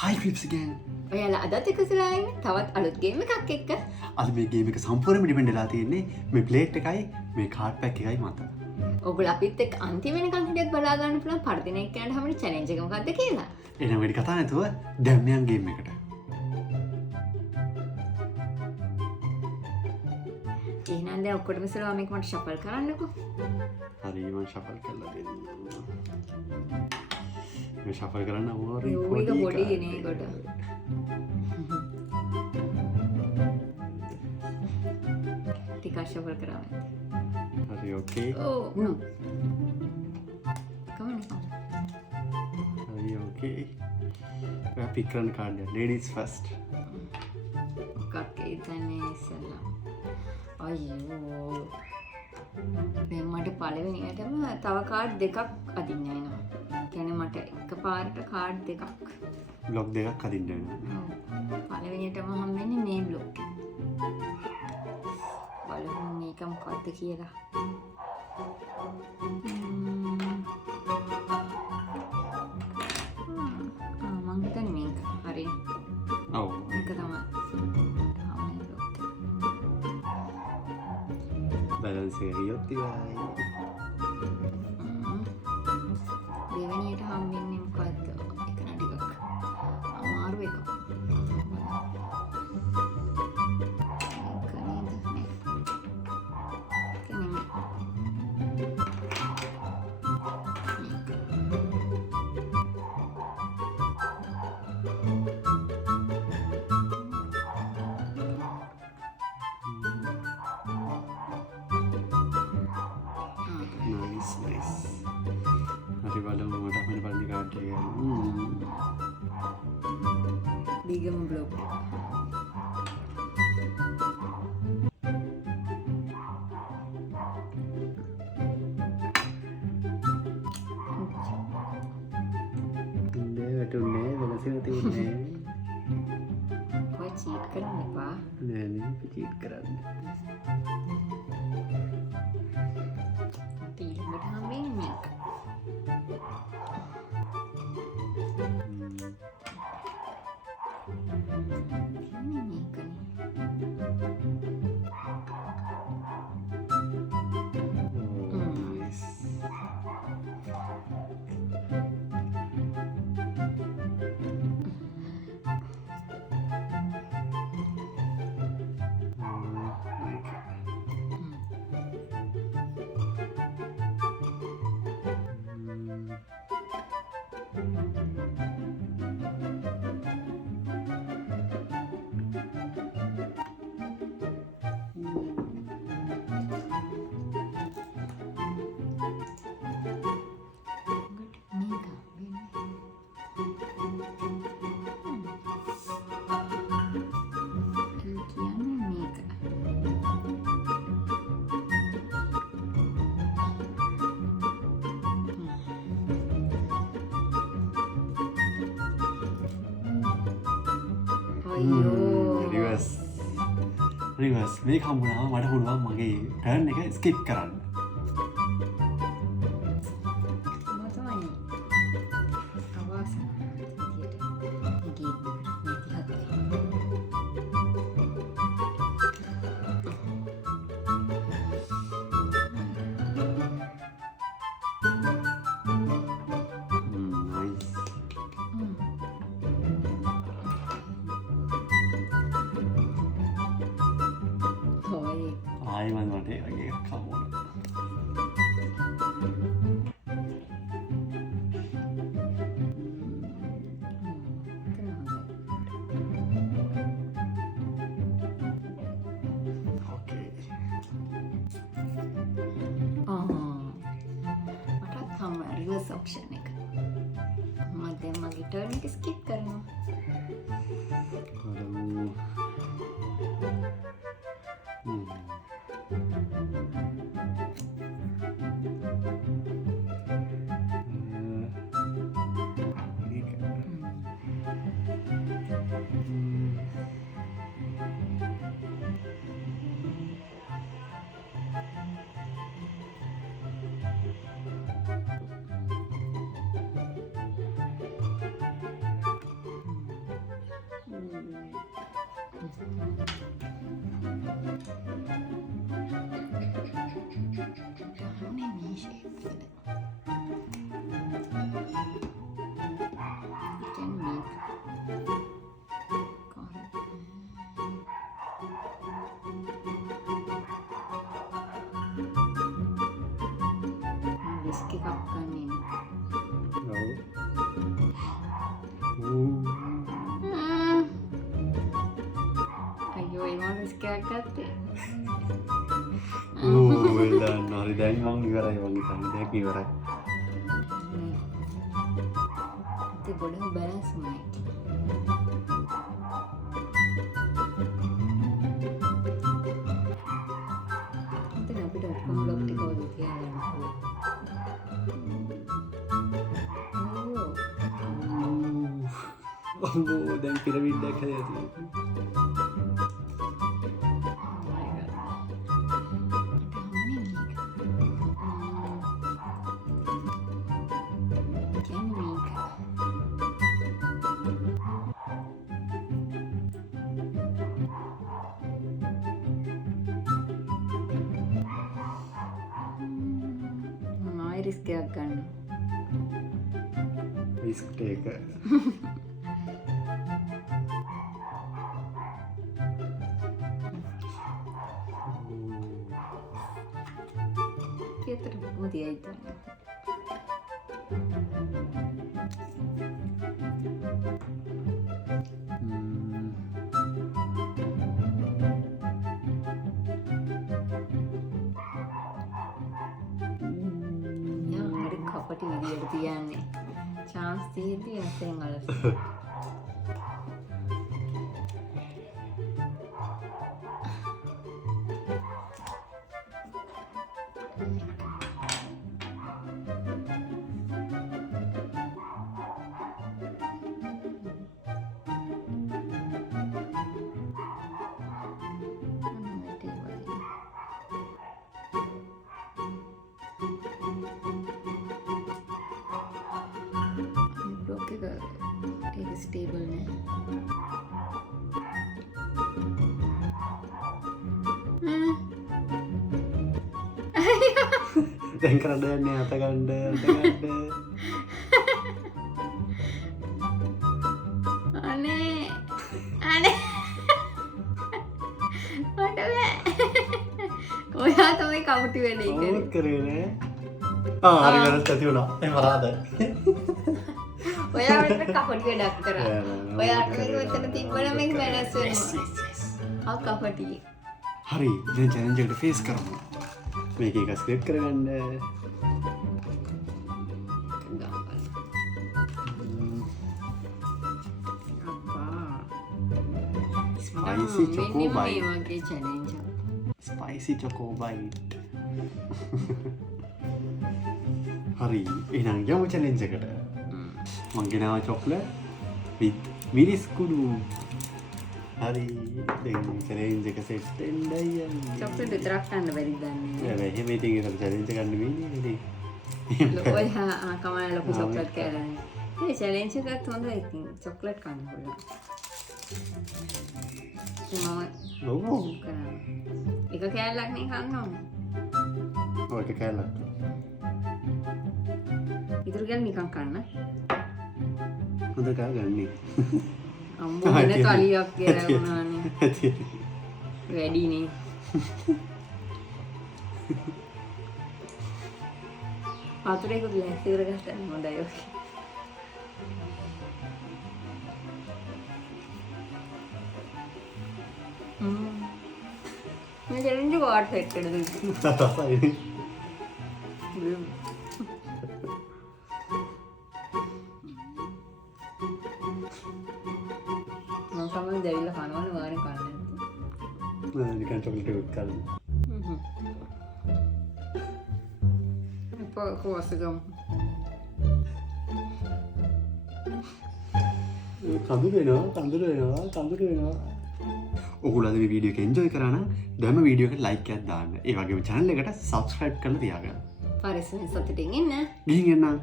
Hi Crips again. ඔයාලා අදත් එකතුලා ඉන්නේ තවත් අලුත් ගේම් එකක් එක්ක. අද මේ ගේම් එක සම්පූර්ණයෙන්ම ඩිපෙන්ඩ් වෙලා තියෙන්නේ මේ ප්ලේට් එකයි මේ කාඩ් පැක් එකයි මත. ඔයගොල්ලෝ අපිත් එක්ක අන්තිම වෙනකන් හිටියත් බලා ගන්න පුළුවන් පරදිනෙක් යන හැමෝම චැලෙන්ජ් එක මොකද්ද කියලා. එහෙනම් වැඩි කතා නැතුව දැන් මෙයන් ගේම් එකට. එහෙනම් දැන් ඔක්කොටම ඉස්සෙල්ලා මේක මට ෂෆල් කරන්නකෝ. හරි මම ෂෆල් කරලා දෙන්නම්. මේ ෂෆල් කරන්න ඕනේ පොඩි පොඩි නේ කොට. ටිකක් ෂෆල් කරාම. හරි ඕකේ. ඔව්. කමන්න. හරි ඕකේ. ඔයා පික් කරන කාඩ් එක ladies first. මොකක් ඒතනේ ඉස්සෙල්ලා. අයියෝ. දැන් මට පළවෙනියටම තව කාඩ් දෙකක් අදින්න වෙනවා. කියන්නේ මට එකපාරට කාඩ් දෙකක්. බ්ලොක් දෙකක් අදින්න වෙනවා. ඔව්. පළවෙනියටම හම්බෙන්නේ මේ බ්ලොක් එක. බලමු මේක මොකද්ද කියලා. මං හිතන්නේ මේක. හරි. ඔව්. මේක තමයි. බැලන්ස් එක ගියොත් ඉවරයි. දෙවෙනියට හම්බෙන්නේ මොකද්ද? එක ටිකක් අමාරු එකක්. nice. හරි බලමු මට අපේ පළවෙනි කාඩ් එක. බීගම බ්ලොක්. ඉන්නේ වැටුනේ වෙනසක් තියුනේ. කොයි චීට් කරන්න එපා. නෑ නේ චීට් කරන්න. ඊළඟට හම්බෙන්නේ මේක. රිවර්ස් මේක හම්බුනාම මට පුළුවන් මගේ ටර්න් එක ස්කිප් කරන්න. ආයිමන් මට ඒ වගේ එකක් හම්බුණා. ඕකේ. මටත් හම්බ රිවර්ස් ඔප්ෂන් එක. මම දැන් මගේ ටර්න් එක ස්කිප් කරනවා. කරමු. එකක් ගත්තේ. වෙල්ඩන් හරි දැන් මං ඉවරයි මං හිතන්නේ දෙයක් ඉවරයි. ඉතින් ගොඩක් බැලන්ස් වුණා. ඉතින් අපිට ඔක්කොම බ්ලොග් ටික වගේ තියාගන්න පුළුවන්. ඔව් දැන් පිරමිඩ් එකක් හදලා තියෙනවා. රිස්ක් එකක් ගන්න. Risk ටේකර්. Pietro Moody itu. Ya, hari kapati video tiyanne. Chance තියෙද්දි අතෙන් අලස. Stable nih. දැන් කරන්න යන්නේ අත ගන්න අනේ මට බෑ. ඔයා තමයි කවුටි වෙන්නේ කරේ. ඕත් කරේ නේ. හරි වැරද්ද ඇති වුණා. එහෙම හරාද? ඔයාට කපටි වැඩක් කරා. ඔයාට මෙතන තිබ්බනම් මේක වෙනස් වෙනවා. කපටි. හරි දැන් චැලෙන්ජ් එකට ෆේස් කරමු. මේක එක ස්ක්‍රිප්ට් කරගන්න. Spicy choco bite. වගේ චැලෙන්ජ්. Spicy choco bite. හරි එහෙනම් යමු චැලෙන්ජ් එකට. මං ගෙනාවා චොක්ලට් with මිරිස් කුඩු. හරි දැන් චැලෙන්ජ් එක සෙට් වෙන්නයි යන්නේ. චොක්ලට් විතරක් ගන්න බැරිද දන්නේ. නෑ එහෙම ඉතින් ඒක චැලෙන්ජ් ගන්න වෙන්නේ ඉතින්. ඔයා කමල් ලොකු චොක්ලට් කෑලා. මේ චැලෙන්ජ් එකත් හොඳයි ඉතින් චොක්ලට් කන්න පුළුවන්. ඔව් එක කෑල්ලක් නේ කන්න ඕනේ. ඔය එක කෑල්ලක්. ඉතුරු කෑල්ල නිකන් කන්න. හොඳ කෑ ගන්නේ. අම්මෝ වෙන තලියක් කියලා වුණානේ. වැඩිනේ. පාත්‍රයක ග්ලාස් එකකට ගන්න හොඳයි ඔය. මේ චැලෙන්ජ් එක වාට් සෙට් එකද? මම තමයි දැවිලා කනවනේ වාරේ කන්නේ. නිකන් චොක්ලට් එකක් ගන්න. කොහොසගම්. කඳුළු වෙනවා. ඔයගොල්ලෝ මේ වීඩියෝ එක එන්ජොයි කරා නම් දැන්ම වීඩියෝ එකට ලයික් එකක් දාන්න. ඒ වගේම channel එකට subscribe කරලා තියාගන්න. පරිස්සමෙන් සතුටින් ඉන්න. ගිහින් එන්න.